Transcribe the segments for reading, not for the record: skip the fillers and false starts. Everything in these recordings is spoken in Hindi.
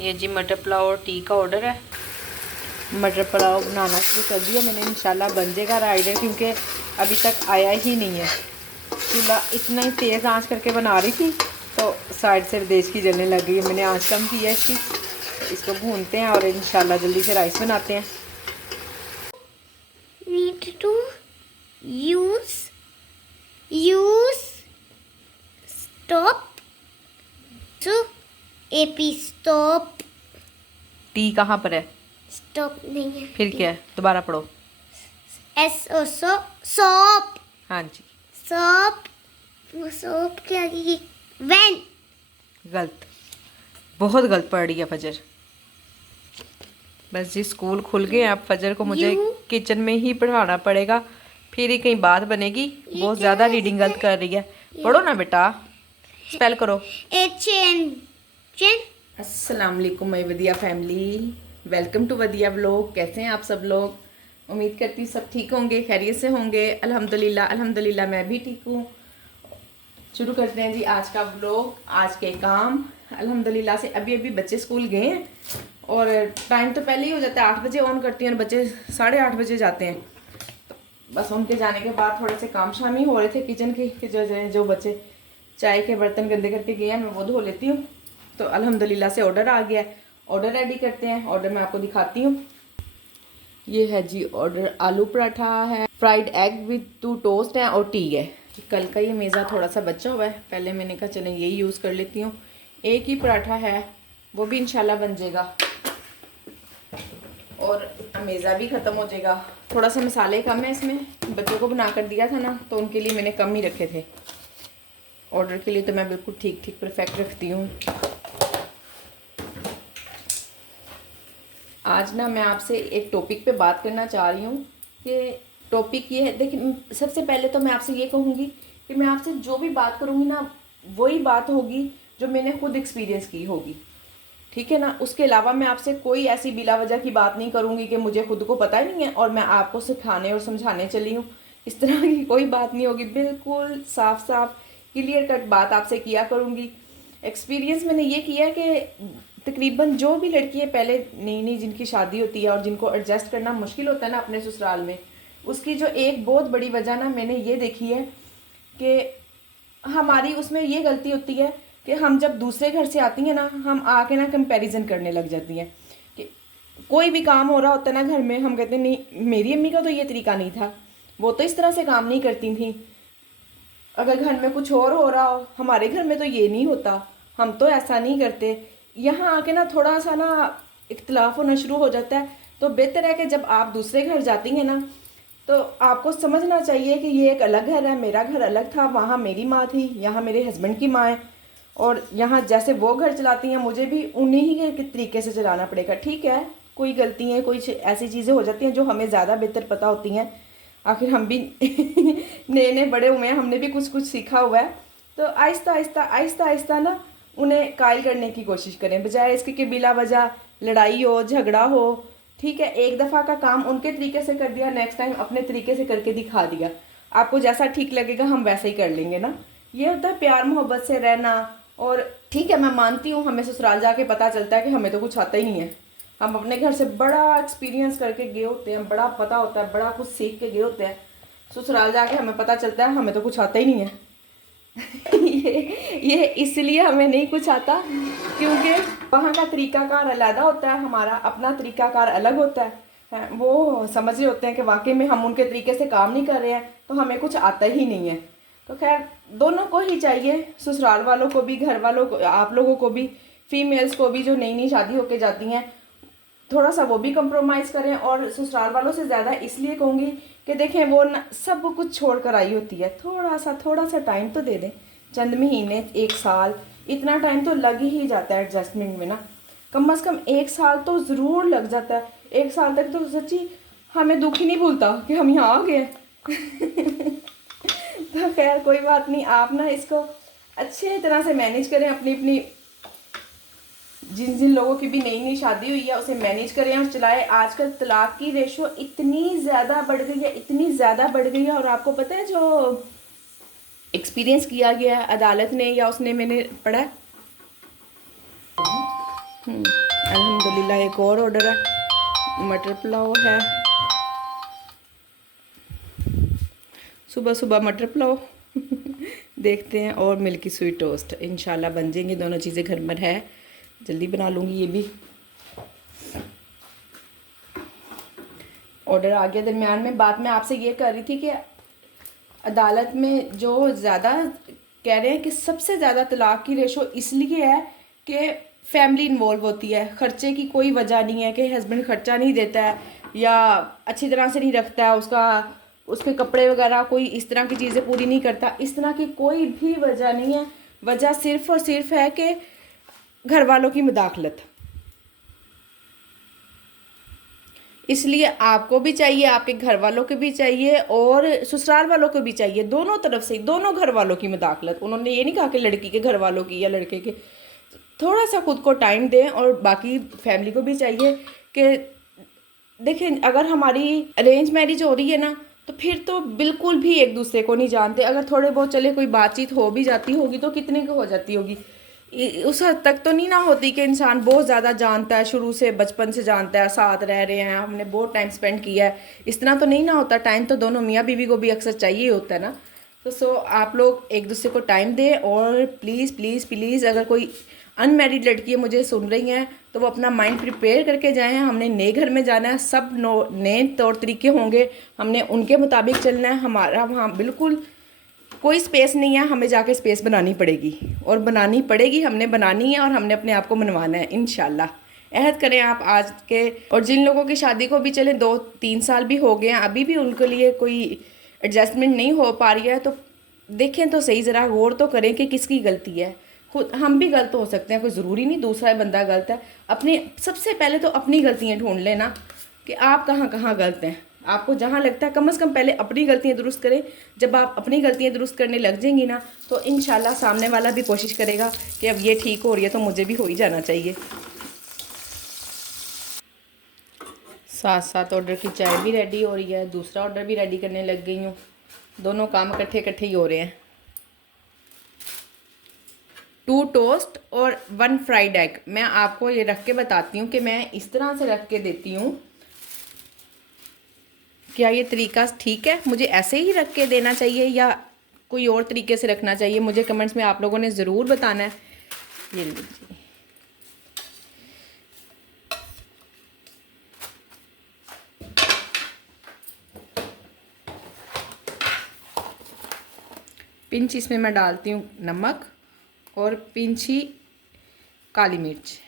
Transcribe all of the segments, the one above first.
ये जी मटर पुलाव और टी का ऑर्डर है। मटर पुलाव बनाना शुरू कर दिया मैंने, इंशाल्लाह बन जाएगा राइडर, क्योंकि अभी तक आया ही नहीं है। चूल्हा इतना ही तेज़ आंच करके बना रही थी तो साइड से देश की जलने लग गई। मैंने आंच कम की है इसकी। इसको भूनते हैं और इंशाल्लाह जल्दी से राइस बनाते हैं। Need to use stop to AP stop। T कहाँ पर है? स्टॉप नहीं है, फिर क्या है? दोबारा पढ़ो। S O sop. हाँ जी। सॉप, वो सॉप क्या की वैन। गलत, बहुत गलत पढ़ रही है फजर। बस जी स्कूल खुल गए, अब फजर को मुझे किचन में ही पढ़ाना पड़ेगा, फिर ही कहीं बात बनेगी। बहुत ज़्यादा रीडिंग गलत कर रही है। पढ़ो ना बेटा, स्पेल करो। चेन। अस्सलाम वालेकुम my Wadiya family, welcome to Wadiya vlog. कैसे हैं आप सब लोग? उम्मीद करती हूँ सब ठीक होंगे, खैरियत से होंगे। अल्हम्दुलिल्लाह मैं भी ठीक हूँ। शुरू करते हैं जी आज का व्लॉग, आज के काम। अल्हम्दुलिल्लाह से अभी बच्चे स्कूल गए हैं और टाइम तो पहले ही हो जाता है, 8 बजे ऑन करती हैं और बच्चे 8:30 बजे जाते हैं। तो बस उनके जाने के बाद थोड़े से काम शामी हो रहे थे किचन के कि जो बच्चे चाय के बर्तन गंदे करके गए हैं मैं वो धो लेती हूँ। तो अल्हम्दुलिल्लाह से ऑर्डर आ गया है, ऑर्डर रेडी करते हैं। ऑर्डर मैं आपको दिखाती हूँ। ये है जी ऑर्डर, आलू पराठा है, फ्राइड एग विद 2 टोस्ट है और टी है। कल का ये मेज़ा थोड़ा सा बचा हुआ है, पहले मैंने कहा चलें यही यूज़ कर लेती हूँ। एक ही पराठा है, वो भी इंशाल्लाह बन जाएगा और मेज़ा भी ख़त्म हो जाएगा। थोड़ा सा मसाले कम है इसमें, बच्चों को बना कर दिया था ना तो उनके लिए मैंने कम ही रखे थे। ऑर्डर के लिए तो मैं बिल्कुल ठीक परफेक्ट रखती हूँ। आज ना मैं आपसे एक टॉपिक पे बात करना चाह रही हूँ कि टॉपिक ये है। देखिए, सबसे पहले तो मैं आपसे ये कहूँगी कि मैं आपसे जो भी बात करूँगी ना वही बात होगी जो मैंने खुद एक्सपीरियंस की होगी, ठीक है ना। उसके अलावा मैं आपसे कोई ऐसी बिला वजह की बात नहीं करूँगी कि मुझे खुद को पता ही नहीं है और मैं आपको सिखाने और समझाने चली हूँ। इस तरह की कोई बात नहीं होगी, बिल्कुल साफ क्लियर कट बात आपसे किया करूँगी। एक्सपीरियंस मैंने ये किया कि तकरीबन जो भी लड़की है पहले नई जिनकी शादी होती है और जिनको एडजस्ट करना मुश्किल होता है ना अपने ससुराल में, उसकी जो एक बहुत बड़ी वजह ना मैंने ये देखी है कि हमारी उसमें ये गलती होती है कि हम जब दूसरे घर से आती हैं ना, हम आके ना कंपैरिजन करने लग जाती हैं कि कोई भी काम हो रहा होता है ना घर में, हम कहते हैं नहीं मेरी अम्मी का तो ये तरीका नहीं था, वो तो इस तरह से काम नहीं करती थी। अगर घर में कुछ और हो रहा हो, हमारे घर में तो ये नहीं होता, हम तो ऐसा नहीं करते। यहाँ आके ना थोड़ा सा ना इख्तिलाफ होना शुरू हो जाता है। तो बेहतर है कि जब आप दूसरे घर जाती हैं ना तो आपको समझना चाहिए कि ये एक अलग घर है, मेरा घर अलग था, वहाँ मेरी माँ थी, यहाँ मेरे हस्बैंड की माँ है, और यहाँ जैसे वो घर चलाती हैं मुझे भी उन्हीं ही के तरीके से चलाना पड़ेगा। ठीक है, कोई गलती है, कोई ऐसी चीज़ें हो जाती हैं जो हमें ज़्यादा बेहतर पता होती हैं, आखिर हम भी नए बड़े हुए हैं, हमने भी कुछ सीखा हुआ है। तो आहिस्ता आहिस्ता ना उन्हें कायल करने की कोशिश करें, बजाय इसके कि बिला वजह लड़ाई हो झगड़ा हो। ठीक है, एक दफ़ा का काम उनके तरीके से कर दिया, नेक्स्ट टाइम अपने तरीके से करके दिखा दिया, आपको जैसा ठीक लगेगा हम वैसा ही कर लेंगे ना। ये होता है प्यार मोहब्बत से रहना। और ठीक है, मैं मानती हूँ हमें ससुराल जाके पता चलता है कि हमें तो कुछ आता ही नहीं है, हम अपने घर से बड़ा एक्सपीरियंस करके गए होते हैं, बड़ा पता होता है, बड़ा कुछ सीख के गए होते हैं। ससुराल जाके हमें पता चलता है हमें तो कुछ आता ही नहीं है। ये इसलिए हमें नहीं कुछ आता क्योंकि वहाँ का तरीकाकार अलग होता है, हमारा अपना तरीकाकार अलग होता है। वो समझ रहे होते हैं कि वाकई में हम उनके तरीके से काम नहीं कर रहे हैं, तो हमें कुछ आता ही नहीं है। तो खैर दोनों को ही चाहिए, ससुराल वालों को भी, घर वालों को, आप लोगों को भी, फीमेल्स को भी जो नई शादी होके जाती हैं, थोड़ा सा वो भी कंप्रोमाइज़ करें। और ससुराल वालों से ज़्यादा इसलिए कहूँगी कि देखें वो न सब कुछ छोड़ कर आई होती है, थोड़ा सा टाइम तो दे दें, चंद महीने, 1 साल, इतना टाइम तो लग ही जाता है एडजस्टमेंट में ना। कम से कम 1 साल तो ज़रूर लग जाता है। 1 साल तक तो सच्ची हमें दुख ही नहीं भूलता कि हम यहाँ आ गए। तो खैर कोई बात नहीं, आप ना इसको अच्छे तरह से मैनेज करें, अपनी जिन लोगों की भी नई शादी हुई है उसे मैनेज करें और चलाएं। आजकल तलाक की रेशो इतनी ज़्यादा बढ़ गई है, और आपको पता है जो एक्सपीरियंस किया गया है अदालत ने या उसने, मैंने पढ़ा अल्हम्दुलिल्लाह एक और ऑर्डर है, मटर पुलाव है। सुबह सुबह मटर पुलाव देखते हैं, और मिल्की स्वीट टोस्ट इंशाल्लाह बन जाएंगे। दोनों चीज़ें घर में है, जल्दी बना लूँगी। ये भी ऑर्डर आ गया। दरमियान में बात मैं आपसे ये कर रही थी कि अदालत में जो ज़्यादा कह रहे हैं कि सबसे ज़्यादा तलाक की रेशो इसलिए है कि फैमिली इन्वॉल्व होती है। ख़र्चे की कोई वजह नहीं है कि हस्बैंड ख़र्चा नहीं देता है या अच्छी तरह से नहीं रखता है, उसके कपड़े वगैरह कोई इस तरह की चीज़ें पूरी नहीं करता। इस तरह की कोई भी वजह नहीं है। वजह सिर्फ़ और सिर्फ है कि घर वालों की मुदाखलत। इसलिए आपको भी चाहिए, आपके घर वालों को भी चाहिए और ससुराल वालों को भी चाहिए, दोनों तरफ से, दोनों घर वालों की मुदाखलत। उन्होंने ये नहीं कहा कि लड़की के घर वालों की या लड़के के। थोड़ा सा खुद को टाइम दें, और बाकी फैमिली को भी चाहिए कि देखें, अगर हमारी अरेंज मैरिज हो रही है ना, तो फिर तो बिल्कुल भी एक दूसरे को नहीं जानते। अगर थोड़े बहुत चले कोई बातचीत हो भी जाती होगी तो कितने की हो जाती होगी, उस हद तक तो नहीं ना होती कि इंसान बहुत ज़्यादा जानता है, शुरू से बचपन से जानता है, साथ रह रहे हैं, हमने बहुत टाइम स्पेंड किया है। इस तरह तो नहीं ना होता। टाइम तो दोनों मियाँ बीवी को भी अक्सर चाहिए होता है ना। तो आप लोग एक दूसरे को टाइम दें, और प्लीज़ प्लीज़ प्लीज़ अगर कोई अनमैरिड लड़की मुझे सुन रही हैं तो वो अपना माइंड प्रिपेयर करके जाएं। हमने नए घर में जाना है, सब नए तौर तरीके होंगे, हमने उनके मुताबिक चलना है। हमारा वहाँ बिल्कुल कोई स्पेस नहीं है, हमें जाके स्पेस बनानी पड़ेगी, और बनानी पड़ेगी, हमने बनानी है, और हमने अपने आप को मनवाना है इंशाल्लाह। अहद करें आप आज के। और जिन लोगों की शादी को भी चले 2-3 साल भी हो गए हैं, अभी भी उनके लिए कोई एडजस्टमेंट नहीं हो पा रही है, तो देखें तो सही, ज़रा गौर तो करें कि किसकी गलती है। खुद हम भी गलत हो सकते हैं, कोई ज़रूरी नहीं दूसरा बंदा गलत है। अपनी सबसे पहले तो अपनी गलतियाँ ढूंढ लेना कि आप कहाँ कहाँ गलत हैं। आपको जहाँ लगता है, कम से कम पहले अपनी गलतियाँ दुरुस्त करें। जब आप अपनी गलतियाँ दुरुस्त करने लग जाएंगी ना, तो इंशाल्लाह सामने वाला भी कोशिश करेगा कि अब ये ठीक हो रही है तो मुझे भी हो ही जाना चाहिए। साथ साथ ऑर्डर की चाय भी रेडी हो रही है, दूसरा ऑर्डर भी रेडी करने लग गई हूँ। दोनों काम इकट्ठे इकट्ठे ही हो रहे हैं। 2 टोस्ट और 1 फ्राइड एग। मैं आपको ये रख के बताती हूँ कि मैं इस तरह से रख के देती हूँ। क्या ये तरीका ठीक है? मुझे ऐसे ही रख के देना चाहिए या कोई और तरीके से रखना चाहिए? मुझे कमेंट्स में आप लोगों ने ज़रूर बताना है। ये लीजिए, पिंच इसमें मैं डालती हूँ नमक, और पिंच ही काली मिर्च।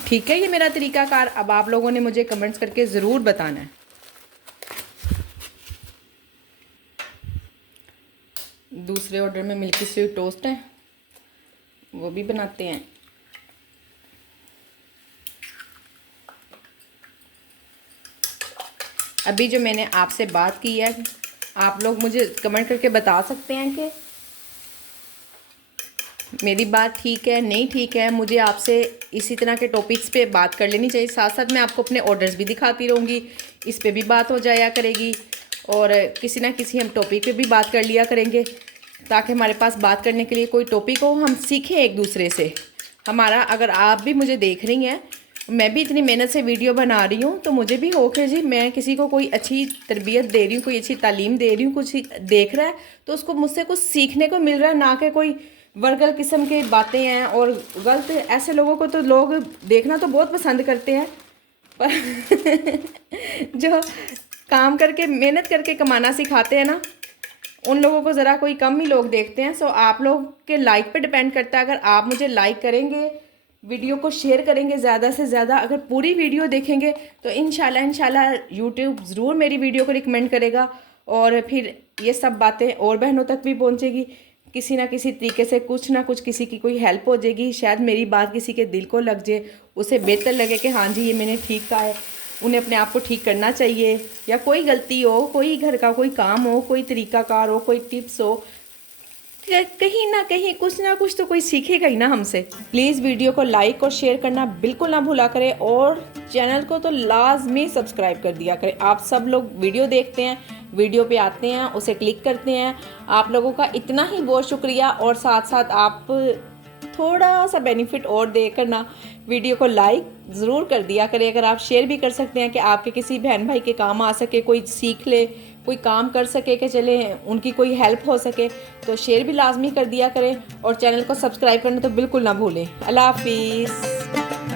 ठीक है, ये मेरा तरीकाकार। अब आप लोगों ने मुझे कमेंट्स करके ज़रूर बताना है। दूसरे ऑर्डर में मिल्की स्वीट टोस्ट है, वो भी बनाते हैं। अभी जो मैंने आपसे बात की है, आप लोग मुझे कमेंट करके बता सकते हैं कि मेरी बात ठीक है नहीं ठीक है। मुझे आपसे इसी तरह के टॉपिक्स पे बात कर लेनी चाहिए। साथ साथ मैं आपको अपने ऑर्डर्स भी दिखाती रहूँगी, इस पे भी बात हो जाया करेगी, और किसी ना किसी हम टॉपिक पे भी बात कर लिया करेंगे, ताकि हमारे पास बात करने के लिए कोई टॉपिक हो, हम सीखें एक दूसरे से। हमारा, अगर आप भी मुझे देख रही हैं, मैं भी इतनी मेहनत से वीडियो बना रही हूँ, तो मुझे भी हो कि जी मैं किसी को कोई अच्छी तरबियत दे रही हूँ, कोई अच्छी तालीम दे रही हूँ, कुछ देख रहा है तो उसको मुझसे कुछ सीखने को मिल रहा है, ना कि कोई वर्गल किस्म की बातें हैं और गलत। ऐसे लोगों को तो लोग देखना तो बहुत पसंद करते हैं, पर जो काम करके मेहनत करके कमाना सिखाते हैं ना, उन लोगों को ज़रा कोई कम ही लोग देखते हैं। सो आप लोग के लाइक पे डिपेंड करता है। अगर आप मुझे लाइक करेंगे, वीडियो को शेयर करेंगे ज़्यादा से ज़्यादा, अगर पूरी वीडियो देखेंगे, तो इंशाल्लाह यूट्यूब ज़रूर मेरी वीडियो को रिकमेंड करेगा, और फिर ये सब बातें और बहनों तक भी पहुँचेगी। किसी ना किसी तरीके से कुछ ना कुछ किसी की कोई हेल्प हो जाएगी। शायद मेरी बात किसी के दिल को लग जाए, उसे बेहतर लगे कि हाँ जी ये मैंने ठीक कहा है, उन्हें अपने आप को ठीक करना चाहिए, या कोई गलती हो, कोई घर का कोई काम हो, कोई तरीकाकार हो, कोई टिप्स हो, कहीं ना कहीं कुछ ना कुछ तो कोई सीखेगा ही ना हमसे। प्लीज़ वीडियो को लाइक और शेयर करना बिल्कुल ना भूला करें और चैनल को तो लाजमी सब्सक्राइब कर दिया करें। आप सब लोग वीडियो देखते हैं, वीडियो पे आते हैं, उसे क्लिक करते हैं, आप लोगों का इतना ही बहुत शुक्रिया। और साथ साथ आप थोड़ा सा बेनिफिट और देकर ना वीडियो को लाइक ज़रूर कर दिया करें। अगर आप शेयर भी कर सकते हैं कि आपके किसी बहन भाई के काम आ सके, कोई सीख ले, कोई काम कर सके कि चले उनकी कोई हेल्प हो सके, तो शेयर भी लाजमी कर दिया करें और चैनल को सब्सक्राइब करना तो बिल्कुल ना भूलें। अल्लाह हाफिज़।